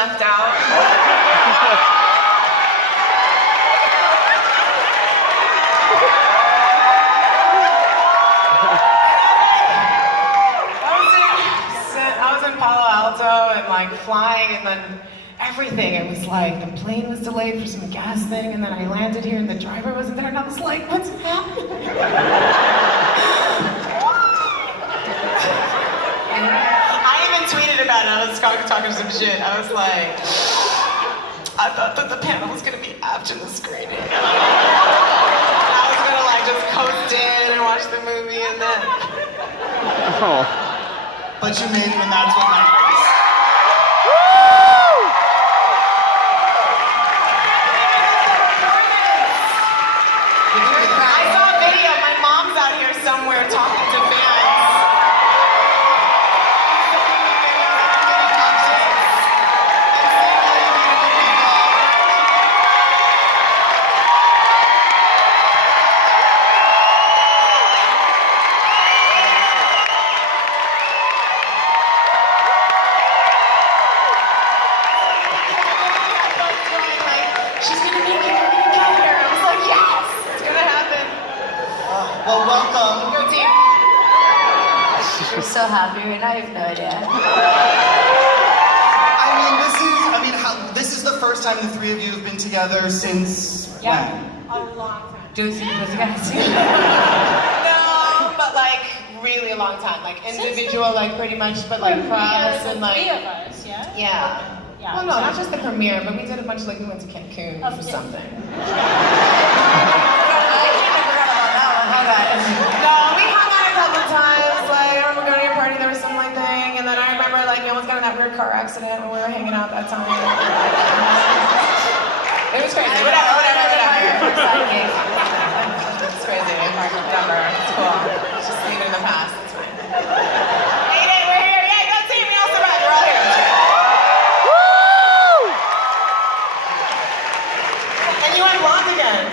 left out. I was in Palo Alto and like flying, and then everything. It was like the plane was delayed for some gas thing, and then I landed here and the driver wasn't there, and I was like, what's happening? I even tweeted about it. I was talking some shit. I was like, I thought that the panel was gonna be after the screening. I was gonna like just coast in and watch the movie and then. Oh. But you made it, and that's what matters. I saw a video. My mom's out here somewhere talking to fans. She's gonna make it, we're gonna get here. I was like, yes, it's gonna happen. Well, welcome. Go team. You're so happy, and I have no idea. This is the first time the three of you have been together since when? A long time. Josie, Pussycats Reunion. No, but like really a long time. Like individual, like pretty much, but like press and like. Three of us, yeah? Yeah. Yeah. Well, no, not just the premiere, but we did a bunch. Like we went to Cancun for something. No, we hung out a couple times. Like I remember going to a party, there was some like thing, and then I remember like you almost got in that weird car accident when we were hanging out that time. It was crazy. Whatever. It's crazy. Whatever. It's cool. Just leave it in the past. It's fine. Hey, we're here. Yeah, go team. We all survived. We're all here. And you went blonde again.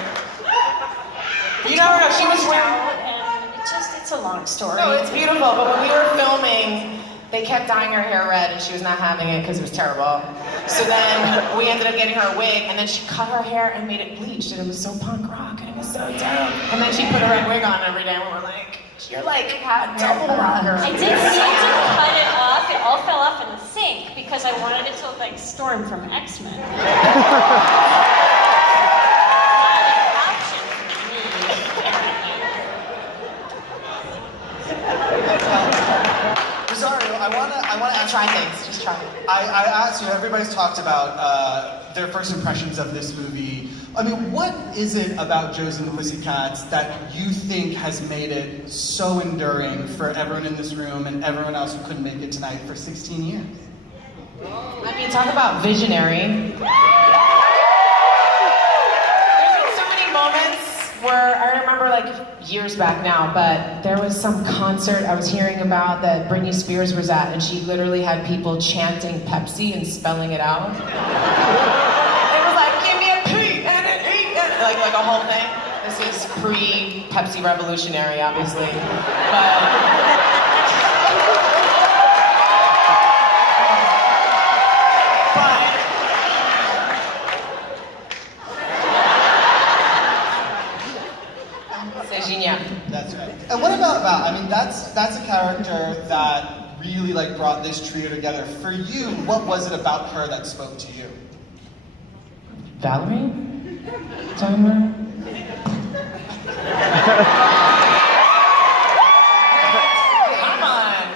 You know her, she was wearing... And it's a long story. No, it's beautiful, but when we were filming, they kept dyeing her hair red and she was not having it because it was terrible. So then we ended up getting her a wig, and then she cut her hair and made it bleached, and it was so punk rock, and it was so dope. And then she put a red wig on every day, and we were like, you're like a double rocker. I did cut it off. It all fell off in the sink because I wanted it to look like Storm from X-Men. Rosario, I wanna ask Try things, just try it. I asked you, everybody's talked about their first impressions of this movie. I mean, what is it about Josie and the Pussycats that you think has made it so enduring for everyone in this room and everyone else who couldn't make it tonight for 16 years? I mean, talk about visionary. There's been so many moments where I remember like years back now, but there was some concert I was hearing about that Britney Spears was at, and she literally had people chanting Pepsi and spelling it out. It was like, give me a P and an E, and like a whole thing. This is pre-Pepsi revolutionary, obviously, but. That's right. And what about I mean, that's a character that really like brought this trio together. For you, what was it about her that spoke to you? Valerie? Timer? Come on.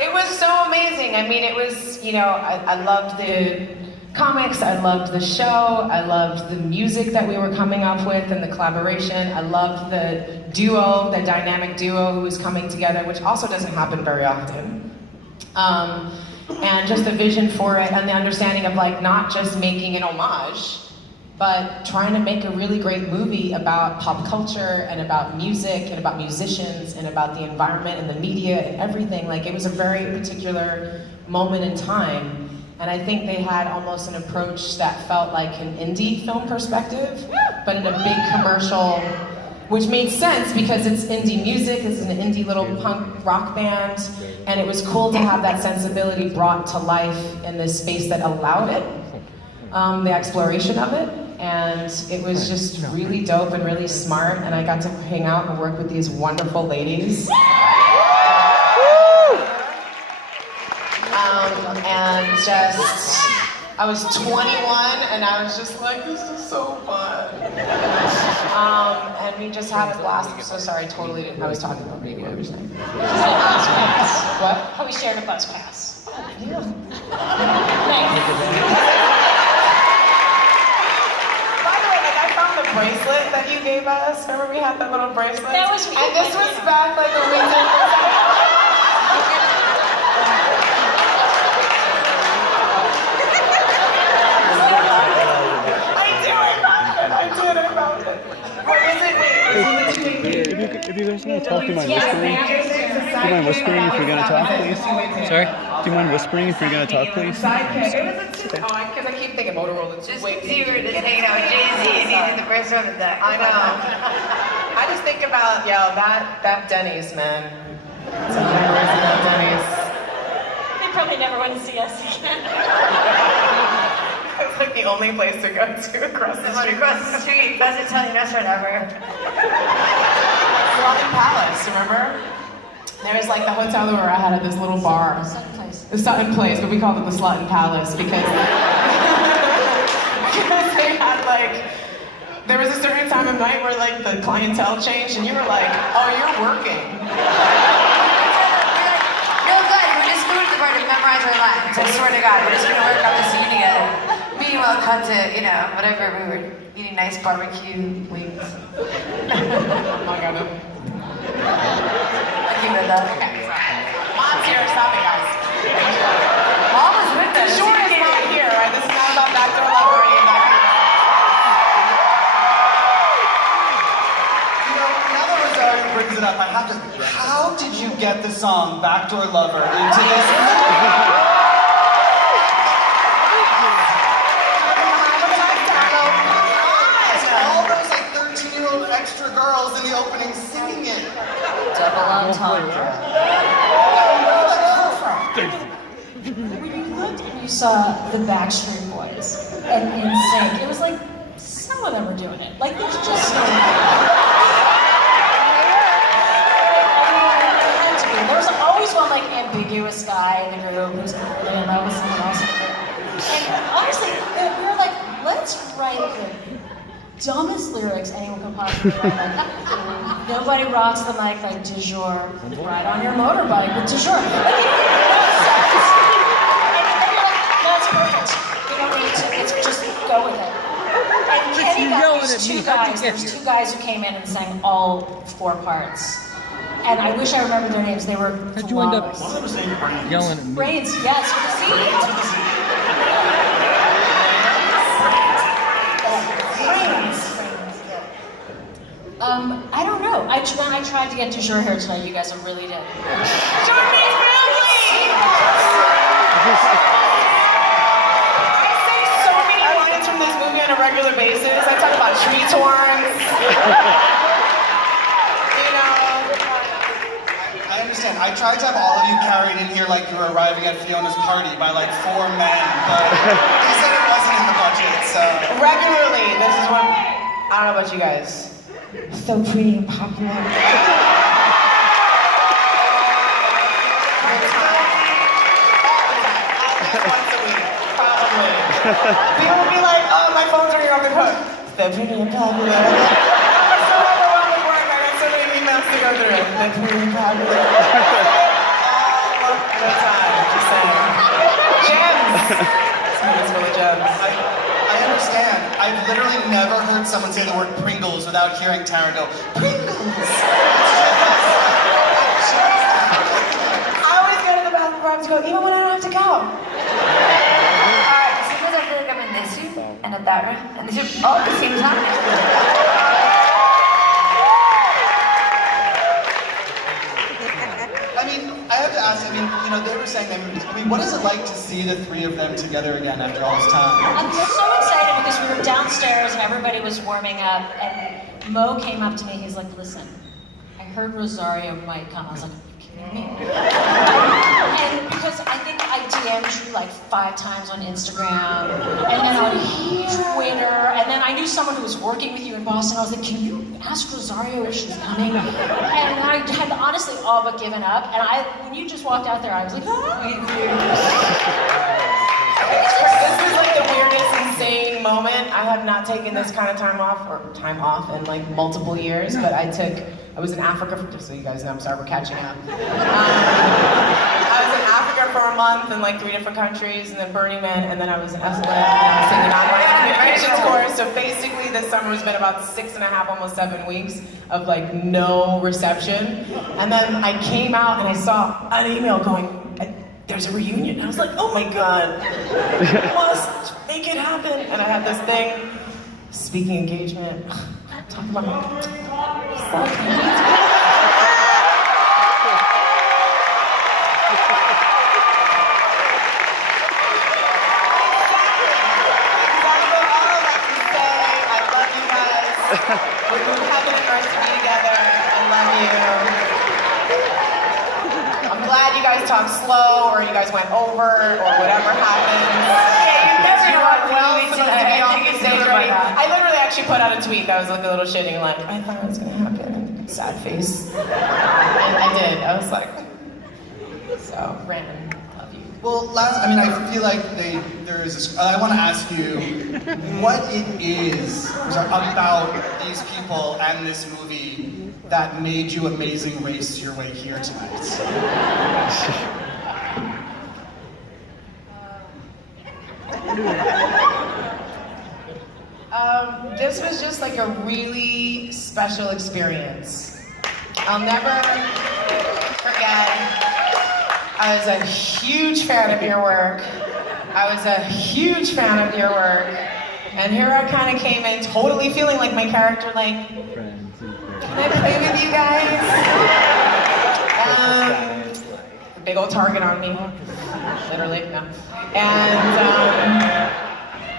It was so amazing. I mean, it was, you know, I loved the comics, I loved the show, I loved the music that we were coming up with and the collaboration. I loved the duo, the dynamic duo who was coming together, which also doesn't happen very often. And just the vision for it and the understanding of like not just making an homage, but trying to make a really great movie about pop culture and about music and about musicians and about the environment and the media and everything. Like it was a very particular moment in time. And I think they had almost an approach that felt like an indie film perspective, but in a big commercial which made sense because it's indie music, it's an indie little punk rock band, and it was cool to have that sensibility brought to life in this space that allowed it, the exploration of it, and it was just really dope and really smart, and I got to hang out and work with these wonderful ladies. And just, I was 21 and I was just like, this is so fun. And we just had a blast. I'm so sorry, I totally didn't, I was talking about me, what were you saying? What? How we shared a bus pass. Yeah. By the way, like I found the bracelet that you gave us. Remember we had that little bracelet? That was and this was back like a week ago. If you guys want to talk, do you mind whispering? Do you mind whispering if you're going to talk, please? Sorry? Do you mind whispering if you're going to talk, please? Because I keep thinking Motorola too. Just because you were just hanging out with Josie and you did the first one of that. I know. I just think about, that Denny's, man. That Denny's. They probably never want to see us again. It's like the only place to go to across the street. Across the street, best Italian restaurant ever. Sutton Palace, remember? There was like the hotel where I had at this little bar. Sutton Place. The Sutton Place, but we called it the Sutton Palace because they had like, there was a certain time of night where like the clientele changed and you were like, oh, you're working. No, guys, we're just going to the bar to memorize our lines. I swear to God, we're just going to work on the scene together. Meanwhile, cut to, whatever, we were eating nice barbecue wings. Oh my God. I'll keep it at that. Okay. Mom's here, stop it, guys. Mom was with us. Sure is not here, right? This is not about backdoor love or any of that. Now that Rosario brings it up, I have to. How did you get the song "Backdoor Lover" into this movie? All those like 13-year-old extra girls in the opening singing it. Double entendre. When you looked and you saw the Backstreet Boys and NSYNC, it was like some of them are doing it. Like there's just so there was always one like ambiguous guy in the group who's really in love with someone else. And honestly, we were like, let's write the dumbest lyrics anyone could possibly write. Like, nobody rocks the mic like du jour. Ride on your motorbike with du jour. That's perfect. We don't need to. It's just go with it. And Kenny got these two guys. There's two guys who came in and sang all four parts. And I wish I remembered their names. They were flawless. One of them was saying Brains. Yelling at me. Brains, yes, with a C. I don't know. I tried to get du jour here tonight. You guys really did. Jordan Bradley! I say so many lines from this movie on a regular basis. I talk about tree torns. I understand. I tried to have all of you carried in here like you were arriving at Fiona's party by like 4 men, but he said it wasn't in the budget, so. Regularly, this is what, I don't know about you guys. So pretty and popular. Once a week, probably. People will be like, oh, my phone's ringing off the hook. So pretty and popular. I'm so overwhelmed with work, I got so many emails to go through. So pretty and popular. All the time, just saying. Gems! It's full of gems. I understand. I've literally never heard someone say the word Pringles without hearing Tara go, Pringles! I always go to the bathroom before I have to go, even when I don't have to go. Alright, sometimes I feel like I'm in this suit and at that room and this suit all at the same time. I have to ask, they were saying, what is it like to see the three of them together again after all this time? I'm so excited because we were downstairs and everybody was warming up, and Mo came up to me, he's like, listen, I heard Rosario might come. I was like, are you kidding me? And because I think I DM'd you like 5 times on Instagram, and then on Twitter, and then I knew someone who was working with you in Boston. I was like, can you ask Rosario if she's coming? And I had honestly all but given up, and when you just walked out there, I was like, This is like the weirdest, insane moment. I have not taken this kind of time off in like multiple years, but I was in Africa, just so you guys know, I'm sorry, we're catching up. I was in Africa for a month in like 3 different countries, and then Burning Man, and then I was in Esalen, and I was taking on my immigrations course. So basically this summer has been about 6.5, almost 7 weeks of like no reception. And then I came out and I saw an email going, there's a reunion. I was like, oh my God, I must make it happen. And I had this thing, speaking engagement, talk about my we moved heaven and earth to be together. I love you. I'm glad you guys talked slow, or you guys went over, or whatever happened. Yeah, you never know what Well, movie supposed to today. be I off think the it's stage never already. like that. I literally actually put out a tweet that was like a little shitting, like, I thought it was gonna happen. Sad face. And I did. I was like, so, Brandon, love you. Well, I feel like I want to ask you what it is about these people and this movie that made you amazing race your way here tonight. This was just like a really special experience. I'll never forget. I was a huge fan of your work. And here I kind of came in totally feeling like my character, like, can I play with you guys? A big old target on me. Literally, no. And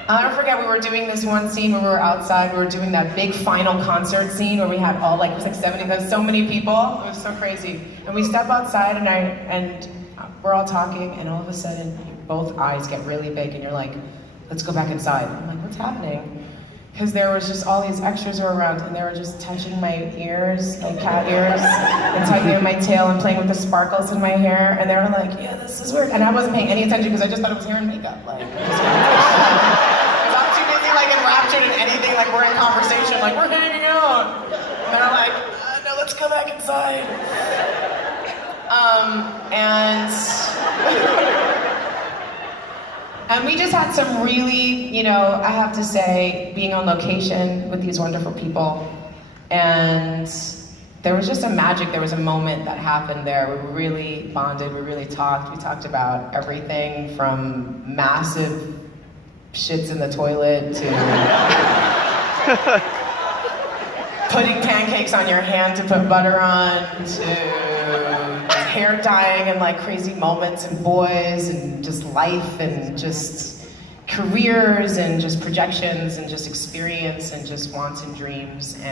I'll never forget, we were doing this one scene where we were outside. We were doing that big final concert scene where we had all like, it was like 70, there was so many people. It was so crazy. And we step outside and we're all talking, and all of a sudden, both eyes get really big, and you're like, let's go back inside. I'm like, what's happening? Because there was just all these extras were around, and they were just touching my ears, like cat ears, and tugging at my tail and playing with the sparkles in my hair, and they were like, yeah, this is weird. And I wasn't paying any attention because I just thought it was hair and makeup. Like, because I'm too busy like enraptured in anything, like we're in conversation, like we're hanging out. And they're like, no, let's go back inside. And we just had some really, I have to say, being on location with these wonderful people, and there was just a magic, there was a moment that happened there. We really bonded, we really talked. We talked about everything from massive shits in the toilet to putting pancakes on your hand to put butter on, to hair dyeing and like crazy moments and boys and just life and just careers and just projections and just experience and just wants and dreams and